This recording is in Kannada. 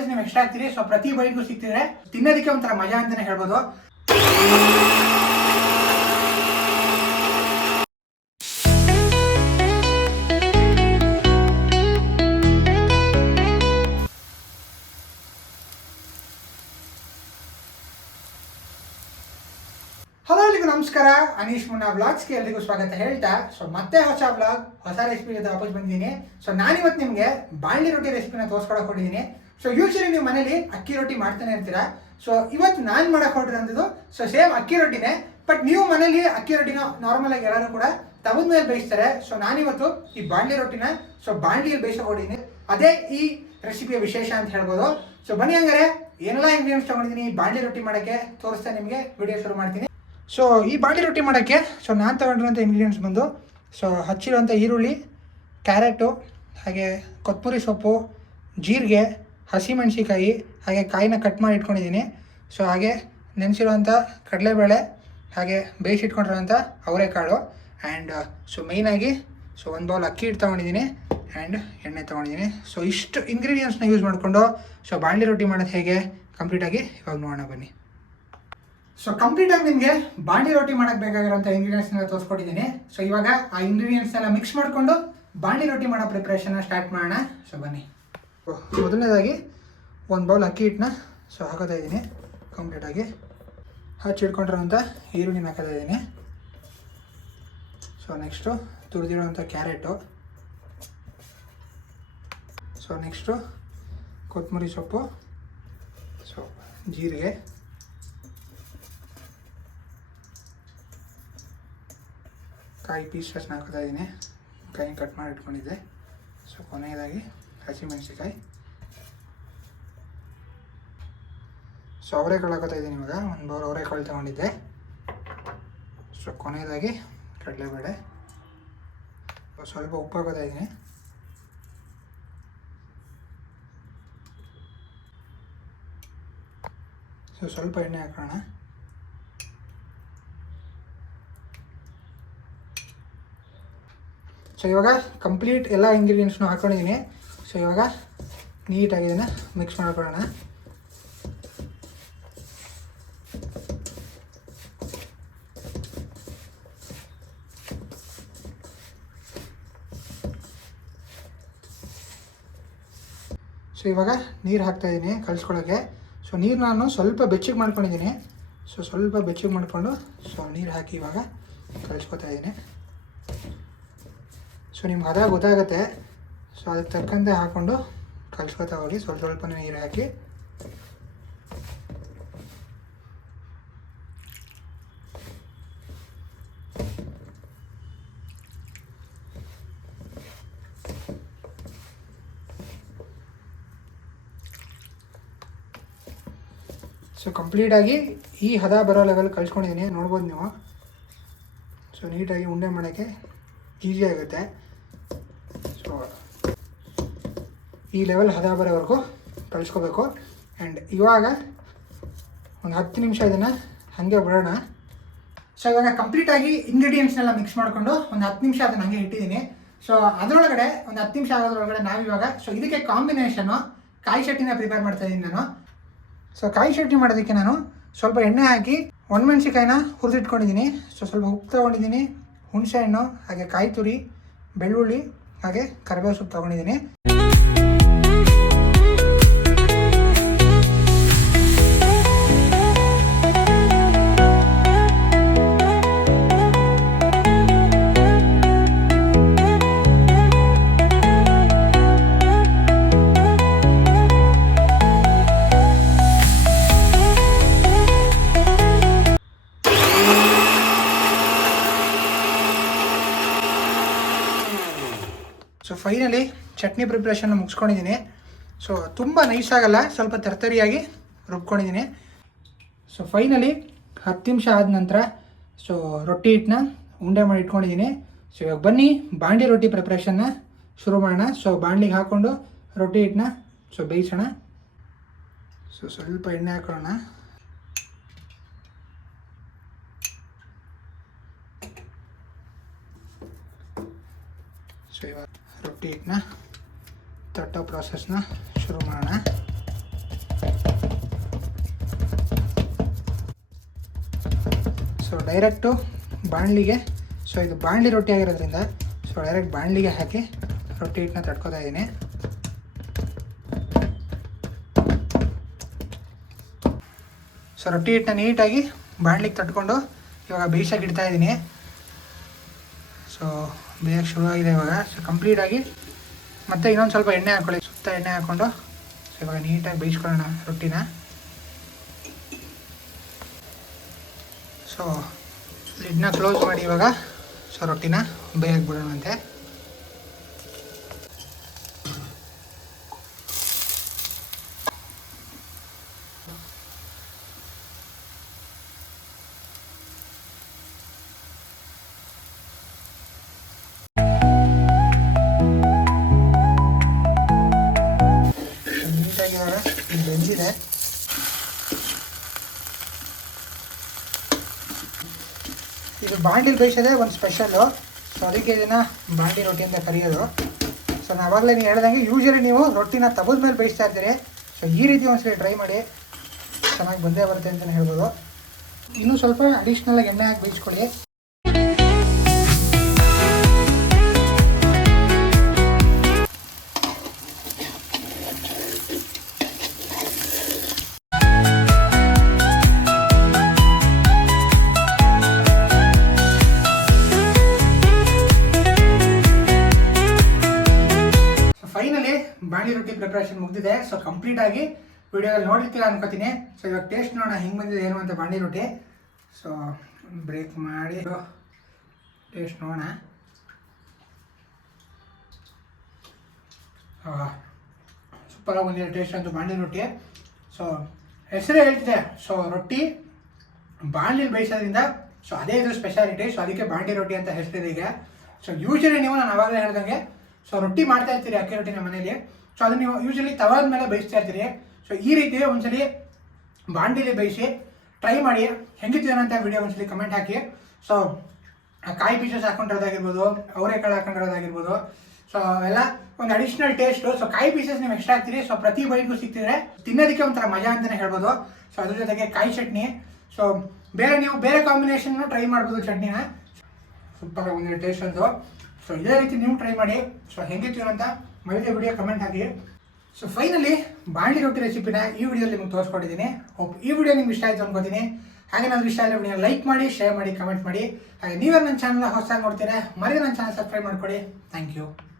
ಪೀಸಸ್ ನೀವು ಎಕ್ಸ್ಟ್ರಾ ಹಾಕ್ತೀರಿ ಸೊ ಪ್ರತಿ ಬೈಟ್ಗೂ ಸಿಗ್ತಿದ್ರೆ ತಿನ್ನೋದಕ್ಕೆ ಒಂಥರ ಮಜಾ ಅಂತಾನೆ ಹೇಳ್ಬೋದು. ಹಲೋ ನಮಸ್ಕಾರ. ಅನೀಶ್ ಮುನ್ನಾ ಬ್ಲಾಗ್ಸ್ಗೆ ಎಲ್ರಿಗೂ ಸ್ವಾಗತ ಹೇಳ್ತಾ. ಸೊ ಮತ್ತೆ ಹೊಸ ಬ್ಲಾಗ್ ಹೊಸ ರೆಸಿಪಿ ಜೊತೆ ವಾಪಸ್ ಬಂದಿದ್ದೀನಿ. ಸೊ ನಾನಿವತ್ತು ನಿಮಗೆ ಬಾಳ್ಳಿ ರೊಟ್ಟಿ ರೆಸಿಪಿನ ತೋರಿಸ್ಕೊಡಕ್ಕೆ ಹೊಟ್ಟಿದ್ದೀನಿ ಸೊ ಯೂಶಲಿ ನೀವು ಮನೇಲಿ ಅಕ್ಕಿ ರೊಟ್ಟಿ ಮಾಡ್ತಾನೆ ಇರ್ತೀರಾ? ಸೊ ಇವತ್ತು ನಾನು ಮಾಡಕ್ ಅಂದಿದ್ದು ಸೊ ಸೇಮ್ ಅಕ್ಕಿ ರೊಟ್ಟಿನೇ ಬಟ್ ನೀವು ಮನೇಲಿ ಅಕ್ಕಿ ರೊಟ್ಟಿನ ನಾರ್ಮಲ್ ಆಗಿ ಎಲ್ಲರೂ ಕೂಡ ತವದ ಮೇಲೆ ಬೇಯಿಸ್ತಾರೆ. ಸೊ ನಾನಿವತ್ತು ಈ ಬಾಂಡ್ಲಿ ರೊಟ್ಟಿನ ಸೊ ಬಾಂಡ್ಲಿಯಲ್ಲಿ ಬೇಯಿಸ್ಕೊಂಡಿದ್ದೀನಿ. ಅದೇ ಈ ರೆಸಿಪಿಯ ವಿಶೇಷ ಅಂತ ಹೇಳ್ಬೋದು. ಸೊ ಬನ್ನಿ ಹಂಗಾರೆ, ಏನೆಲ್ಲ ಇಂಗ್ರೀಡಿಯೆಂಟ್ಸ್ ತಗೊಂಡಿದ್ದೀನಿ ಈ ಬಾಂಡ್ಲಿ ರೊಟ್ಟಿ ಮಾಡೋಕ್ಕೆ? ತೋರಿಸ್ತಾ ನಿಮಗೆ ವಿಡಿಯೋ ಶುರು ಮಾಡ್ತೀನಿ. ಸೊ ಈ ಬಾಂಡ್ಲಿ ರೊಟ್ಟಿ ಮಾಡೋಕ್ಕೆ ಸೊ ನಾನು ತೊಗೊಂಡಿರೋಂಥ ಇಂಗ್ರೀಡಿಯೆಂಟ್ಸ್ ಬಂದು ಸೊ ಹಚ್ಚಿರೋಂಥ ಈರುಳ್ಳಿ, ಕ್ಯಾರೆಟು, ಹಾಗೆ ಕೊತ್ತಂಬರಿ ಸೊಪ್ಪು, ಜೀರಿಗೆ ಹಸಿಮೆಣಸಿಕಾಯಿ ಹಾಗೆ ಕಾಯಿನ ಕಟ್ ಮಾಡಿ ಇಟ್ಕೊಂಡಿದ್ದೀನಿ. ಸೊ ಹಾಗೆ ನೆನೆಸಿರುವಂಥ ಕಡಲೆಬೇಳೆ ಹಾಗೆ ಬೇಯಿಸಿಟ್ಕೊಂಡಿರೋಂಥ ಅವರೆಕಾಳು ಆ್ಯಂಡ್ ಸೊ ಮೇಯ್ನಾಗಿ ಸೊ ಒಂದು ಬೌಲ್ ಅಕ್ಕಿ ಹಿಟ್ಟು ತೊಗೊಂಡಿದ್ದೀನಿ ಆ್ಯಂಡ್ ಎಣ್ಣೆ ತೊಗೊಂಡಿದ್ದೀನಿ. ಸೊ ಇಷ್ಟು ಇಂಗ್ರೀಡಿಯೆಂಟ್ಸ್ನ ಯೂಸ್ ಮಾಡಿಕೊಂಡು ಸೊ ಬಾಣಲಿ ರೊಟ್ಟಿ ಮಾಡೋದು ಹೇಗೆ? ಕಂಪ್ಲೀಟಾಗಿ ಇವಾಗ ನೋಡೋಣ ಬನ್ನಿ. ಸೊ ಕಂಪ್ಲೀಟಾಗಿ ನಿಮಗೆ ಬಾಂಡಿ ರೊಟ್ಟಿ ಮಾಡೋಕ್ಕೆ ಬೇಕಾಗಿರೋಂಥ ಇಂಗ್ರೀಡಿಯೆಂಟ್ಸ್ ಎಲ್ಲ ತೋರಿಸ್ಕೊಟ್ಟಿದ್ದೀನಿ. ಸೊ ಇವಾಗ ಆ ಇಂಗ್ರೀಡಿಯೆಂಟ್ಸ್ನೆಲ್ಲ ಮಿಕ್ಸ್ ಮಾಡಿಕೊಂಡು ಬಾಂಡಿ ರೊಟ್ಟಿ ಮಾಡೋ ಪ್ರಿಪ್ರೇಷನ್ನ ಸ್ಟಾರ್ಟ್ ಮಾಡೋಣ. ಸೊ ಬನ್ನಿ. ಮೊದಲನೇದಾಗಿ ಒಂದು ಬೌಲ್ ಅಕ್ಕಿ ಹಿಟ್ಟನ್ನ ಸೊ ಹಾಕೋತಾ ಇದ್ದೀನಿ ಕಂಪ್ಲೀಟಾಗಿ ಹಚ್ಚಿಡ್ಕೊಂಡಿರೋಂಥ ಈರುಳ್ಳಿನ ಹಾಕೋತಾ ಇದ್ದೀನಿ. ಸೊ ನೆಕ್ಸ್ಟು ತುರಿದಿರೋವಂಥ ಕ್ಯಾರೆಟು ಸೊ ನೆಕ್ಸ್ಟು ಕೊತ್ತಂಬರಿ ಸೊಪ್ಪು. ಸೊ ಜೀರಿಗೆ. ಕಾಯಿ ಪೀಸಸ್ನ ಹಾಕ್ತಾ ಇದ್ದೀನಿ. ಕಾಯಿ ಕಟ್ ಮಾಡಿ ಇಟ್ಕೊಂಡಿದ್ದೆ. ಸೊ ಕೊನೆಯದಾಗಿ ಹಸಿಮೆಣಸಿಕಾಯಿ ಸೊ, ಅವರೆಕಾಳು ಹಾಕೋತಾ ಇದ್ದೀನಿ ಇವಾಗ. ಒಂದು ಬೌಲ್ ಅವರೆಕಾಳು ತೊಗೊಂಡಿದ್ದೆ. ಸೊ, ಕೊನೆಯದಾಗಿ ಕಡಲೆಬೇಳೆ. ಸ್ವಲ್ಪ ಉಪ್ಪು ಹಾಕೋತಾ ಇದ್ದೀನಿ. ಸೊ, ಸ್ವಲ್ಪ ಎಣ್ಣೆ ಹಾಕೋಣ. ಸೊ, ಇವಾಗ ಕಂಪ್ಲೀಟ್ ಎಲ್ಲ ಇಂಗ್ರೀಡಿಯೆಂಟ್ಸ್ನು ಹಾಕೊಂಡಿದ್ದೀನಿ. ಸೊ ಇವಾಗ ನೀಟಾಗಿ ಇದನ್ನು ಮಿಕ್ಸ್ ಮಾಡ್ಕೊಳ್ಳೋಣ ಸೊ ಇವಾಗ ನೀರು ಹಾಕ್ತಾಯಿದ್ದೀನಿ ಕಲಿಸ್ಕೊಳ್ಳೋಕ್ಕೆ ಸೊ ನೀರು ನಾನು ಸ್ವಲ್ಪ ಬೆಚ್ಚಗೆ ಮಾಡ್ಕೊಂಡಿದ್ದೀನಿ ಸೊ ಸ್ವಲ್ಪ ಬೆಚ್ಚಗೆ ಮಾಡಿಕೊಂಡು ಸೊ ನೀರು ಹಾಕಿ ಇವಾಗ ಕಲಿಸ್ಕೊತಾ ಇದ್ದೀನಿ ಸೊ ನಿಮ್ಗೆ ಅದಾಗ ಗೊತ್ತಾಗುತ್ತೆ ಸೊ ಅದಕ್ಕೆ ತಕ್ಕಂತೆ ಹಾಕ್ಕೊಂಡು ಕಲಿಸ್ಕೊತಾ ಹೋಗಿ ಸ್ವಲ್ಪ ಸ್ವಲ್ಪನೇ ನೀರು ಹಾಕಿ. ಸೊ ಕಂಪ್ಲೀಟಾಗಿ ಈ ಹದ ಬರೋ ಲೆವೆಲ್ ಕಲ್ಸ್ಕೊಂಡಿದ್ದೀನಿ ನೋಡ್ಬೋದು ನೀವು. ಸೊ ನೀಟಾಗಿ ಉಂಡೆ ಮಾಡೋಕ್ಕೆ ಈಸಿ ಆಗುತ್ತೆ. ಸೊ ಈ ಲೆವೆಲ್ ಹದ ಬರೋವರೆಗೂ ಕಳಿಸ್ಕೋಬೇಕು. ಆ್ಯಂಡ್ ಇವಾಗ ಒಂದು ಹತ್ತು ನಿಮಿಷ ಇದನ್ನು ಹಾಗೆ ಬಿಡೋಣ. ಸೊ ಇವಾಗ ಕಂಪ್ಲೀಟಾಗಿ ಇಂಗ್ರೀಡಿಯೆಂಟ್ಸ್ನೆಲ್ಲ ಮಿಕ್ಸ್ ಮಾಡಿಕೊಂಡು ಒಂದು ಹತ್ತು ನಿಮಿಷ ಅದನ್ನು ಹಾಗೆ ಇಟ್ಟಿದ್ದೀನಿ. ಸೊ ಅದರೊಳಗಡೆ ಒಂದು ಹತ್ತು ನಿಮಿಷ ಆಗೋದ್ರೊಳಗಡೆ ನಾವಿವಾಗ ಸೊ ಇದಕ್ಕೆ ಕಾಂಬಿನೇಷನು ಕಾಯಿ ಚಟ್ನಿನ ಪ್ರಿಪೇರ್ ಮಾಡ್ತಾ ಇದ್ದೀನಿ ನಾನು. ಸೊ ಕಾಯಿ ಚಟ್ನಿ ಮಾಡೋದಕ್ಕೆ ನಾನು ಸ್ವಲ್ಪ ಎಣ್ಣೆ ಹಾಕಿ ಒಣಮೆಣ್ಸಿಕಾಯಿನ ಹುರಿದಿಟ್ಕೊಂಡಿದ್ದೀನಿ. ಸೊ ಸ್ವಲ್ಪ ಉಪ್ಪು ತೊಗೊಂಡಿದ್ದೀನಿ, ಹುಣಸೆ ಹಣ್ಣು, ಹಾಗೆ ಕಾಯಿ ತುರಿ, ಬೆಳ್ಳುಳ್ಳಿ, ಹಾಗೆ ಕರಿಬೇವು ಸೊಪ್ಪು ತೊಗೊಂಡಿದ್ದೀನಿ. ಸೊ ಫೈನಲಿ ಚಟ್ನಿ ಪ್ರಿಪ್ರೇಷನ್ ಮುಗಿಸ್ಕೊಂಡಿದ್ದೀನಿ. ಸೊ ತುಂಬ ನೈಸ್ ಆಗಲ್ಲ, ಸ್ವಲ್ಪ ತರ್ತರಿಯಾಗಿ ರುಬ್ಕೊಂಡಿದ್ದೀನಿ. ಸೊ ಫೈನಲಿ ಹತ್ತು ನಿಮಿಷ ಆದ ನಂತರ ಸೊ ರೊಟ್ಟಿ ಹಿಟ್ಟನ್ನ ಉಂಡೆ ಮಾಡಿ ಇಟ್ಕೊಂಡಿದ್ದೀನಿ. ಸೊ ಇವಾಗ ಬನ್ನಿ, ಬಾಂಡಿ ರೊಟ್ಟಿ ಪ್ರಿಪ್ರೇಷನ್ನ ಶುರು ಮಾಡೋಣ. ಸೊ ಬಾಂಡ್ಲಿಗೆ ಹಾಕ್ಕೊಂಡು ರೊಟ್ಟಿ ಹಿಟ್ಟನ್ನ ಸೊ ಬೇಯಿಸೋಣ. ಸೊ ಸ್ವಲ್ಪ ಎಣ್ಣೆ ಹಾಕೋಣ ಸೊ ಇವಾಗ ರೊಟ್ಟಿ ಹಿಟ್ಟನ್ನ ತಟ್ಟೋ ಪ್ರಾಸೆಸ್ನ ಶುರು ಮಾಡೋಣ. ಸೊ ಡೈರೆಕ್ಟು ಬಾಣಲಿಗೆ ಸೊ ಇದು ಬಾಣಲಿ ರೊಟ್ಟಿ ಆಗಿರೋದ್ರಿಂದ ಸೊ ಡೈರೆಕ್ಟ್ ಬಾಣಲಿಗೆ ಹಾಕಿ ರೊಟ್ಟಿ ಹಿಟ್ಟನ್ನ ತಟ್ಕೋತಾ ಇದ್ದೀನಿ. ಸೊ ರೊಟ್ಟಿ ಹಿಟ್ಟನ್ನ ನೀಟಾಗಿ ಬಾಣಲಿಗೆ ತಟ್ಕೊಂಡು ಇವಾಗ ಬೇಯಿಸಾಗಿ ಇಡ್ತಾ ಇದ್ದೀನಿ. ಸೊ ಬೇಯಕ್ಕೆ ಶುರುವಾಗಿದೆ ಇವಾಗ. ಸೊ ಕಂಪ್ಲೀಟಾಗಿ ಮತ್ತೆ ಇನ್ನೊಂದು ಸ್ವಲ್ಪ ಎಣ್ಣೆ ಹಾಕ್ಕೊಳ್ಳಿ ಸುತ್ತ ಎಣ್ಣೆ ಹಾಕ್ಕೊಂಡು ಸೊ ಇವಾಗ ನೀಟಾಗಿ ಬೇಯಿಸ್ಕೊಳ್ಳೋಣ ರೊಟ್ಟಿನ. ಸೊ ಲಿಡ್ನ ಕ್ಲೋಸ್ ಮಾಡಿ ಇವಾಗ. ಸೊ ರೊಟ್ಟಿನ ಬೇಯಕ್ಕೆ ಬಿಡೋಣಂತೆ. ಬಾಂಡಿಲ್ ಬೇಯಿಸೋದೇ ಒಂದು ಸ್ಪೆಷಲ್ಲು ಸೊ ಅದಕ್ಕೆ ಇದನ್ನು ಬಾಂಡಿ ರೊಟ್ಟಿ ಅಂತ ಕರೆಯೋದು. ಸೊ ನಾನು ಅವಾಗಲೇ ನೀವು ಹೇಳ್ದಂಗೆ ಯೂಶಲಿ ನೀವು ರೊಟ್ಟಿನ ತಬದ ಮೇಲೆ ಬೇಯಿಸ್ತಾ ಇರ್ತೀರಿ. ಸೊ ಈ ರೀತಿ ಒಂದ್ಸರಿ ಟ್ರೈ ಮಾಡಿ. ಚೆನ್ನಾಗಿ ಬಂದೇ ಬರುತ್ತೆ ಅಂತಲೇ ಹೇಳ್ಬೋದು. ಇನ್ನೂ ಸ್ವಲ್ಪ ಅಡಿಷ್ನಲಾಗಿ ಎಣ್ಣೆ ಹಾಕಿ ಬೇಯಿಸ್ಕೊಳ್ಳಿ. ಬಾಣಿ ರೊಟ್ಟಿ ಪ್ರಿಪ್ರೇಷನ್ ಮುಗಿದಿದೆ. ಸೊ ಕಂಪ್ಲೀಟ್ ಆಗಿ ವಿಡಿಯೋದಲ್ಲಿ ನೋಡಿರ್ತೀರ ಅನ್ಕೋತೀನಿ. ಸೊ ಇವಾಗ ಟೇಸ್ಟ್ ನೋಡೋಣ ಹೆಂಗೆ ಬಂದಿದೆ, ಏನು ಅಂತ ಬಾಣಿ ರೊಟ್ಟಿ ಸೊ ಬ್ರೇಕ್ ಮಾಡಿ. ಟೇಸ್ಟ್ ನೋಡೋಣ. ಸೂಪರಾಗಿ ಬಂದಿದೆ ಟೇಸ್ಟ್ ಅಂತ ಬಾಣಿ ರೊಟ್ಟಿ ಸೊ ಹೆಸರೇ ಹೇಳ್ತಿದೆ ಸೊ ರೊಟ್ಟಿ ಬಾಣಲಿಲಿ ಬೇಯಿಸೋದ್ರಿಂದ ಸೊ ಅದೇ ಇದು ಸ್ಪೆಷಾಲಿಟಿ ಸೊ ಅದಕ್ಕೆ ಬಾಂಡಿ ರೊಟ್ಟಿ ಅಂತ ಹೆಸರಿದೆ ಈಗ. ಸೊ ಯೂಶಲಿ ನೀವು, ನಾನು ಅವಾಗಲೇ ಹೇಳ್ದಂಗೆ ಸೊ ರೊಟ್ಟಿ ಮಾಡ್ತಾ ಇರ್ತೀರಿ ಅಕ್ಕಿ ರೊಟ್ಟಿನ ಮನೇಲಿ. ಸೊ ಅದನ್ನ ನೀವು ಯೂಶಲಿ ತವಾದ ಮೇಲೆ ಬೇಯಿಸ್ತಾ ಇರ್ತೀರಿ. ಸೊ ಈ ರೀತಿ ಒಂದ್ಸಲಿ ಬಾಂಡಿಲಿ ಬೇಯಿಸಿ ಟ್ರೈ ಮಾಡಿ. ಹೆಂಗಿತ್ತು ಅಂತ ವಿಡಿಯೋ ಒಂದ್ಸಲಿ ಕಮೆಂಟ್ ಹಾಕಿ. ಸೊ ಕಾಯಿ ಪೀಸಸ್ ಹಾಕೊಂಡಿರೋದಾಗಿರ್ಬೋದು, ಅವರೆಕಾಳು ಹಾಕೊಂಡಿರೋದಾಗಿರ್ಬೋದು. ಸೊ ಅವೆಲ್ಲ ಒಂದು ಅಡಿಷ್ನಲ್ ಟೇಸ್ಟು ಸೊ ಕಾಯಿ ಪೀಸಸ್ ನೀವು ಎಕ್ಸ್ಟ್ರಾ ಹಾಕ್ತೀರಿ. ಸೊ ಪ್ರತಿ ಬೈಟ್ಗೂ ಸಿಗ್ತಿದ್ರೆ ತಿನ್ನೋದಕ್ಕೆ ಒಂಥರ ಮಜಾ ಅಂತಲೇ ಹೇಳ್ಬೋದು. ಸೊ ಅದ್ರ ಜೊತೆಗೆ ಕಾಯಿ ಚಟ್ನಿ. ಸೊ ಬೇರೆ ನೀವು ಬೇರೆ ಕಾಂಬಿನೇಷನ್ ಟ್ರೈ ಮಾಡ್ಬೋದು ಚಟ್ನಿನ. ಸೂಪರ್ ಒಂದು ಟೇಸ್ಟ್ ಅಂತು. ಸೊ ಇದೇ ರೀತಿ ನೀವು ಟ್ರೈ ಮಾಡಿ. ಸೊ ಹೆಂಗಿತ್ತು ಅಂತ ಮಳಿಗೆ ವಿಡಿಯೋ ಕಮೆಂಟ್ ಹಾಕಿ ಸೊ ಫೈನಲಿ ಬಾಂಡಿ ರೊಟ್ಟಿ ರೆಸಿಪಿನ ಈ ವಿಡಿಯೋದಲ್ಲಿ ನಿಮ್ಗೆ ತೋರಿಸ್ಕೊಟ್ಟಿದ್ದೀನಿ ಹೋಪ್ ಈ ವಿಡಿಯೋ ನಿಮ್ಗೆ ಇಷ್ಟ ಆಯಿತು ಅನ್ಕೋತೀನಿ. ಹಾಗೆ ನಾನು ಇಷ್ಟ ಆದರೆ ವಿಡಿಯೋ ಲೈಕ್ ಮಾಡಿ ಶೇರ್ ಮಾಡಿ ಕಮೆಂಟ್ ಮಾಡಿ. ಹಾಗೆ ನೀವೇ ನನ್ನ ಚಾನಲ್ನ ಹೊಸದಾಗಿ ನೋಡ್ತೀರಾ ಮರಿ ನನ್ನ ಚಾನಲ್ ಸಬ್ಸ್ಕ್ರೈಬ್ ಮಾಡ್ಕೊಳ್ಳಿ ಥ್ಯಾಂಕ್ ಯು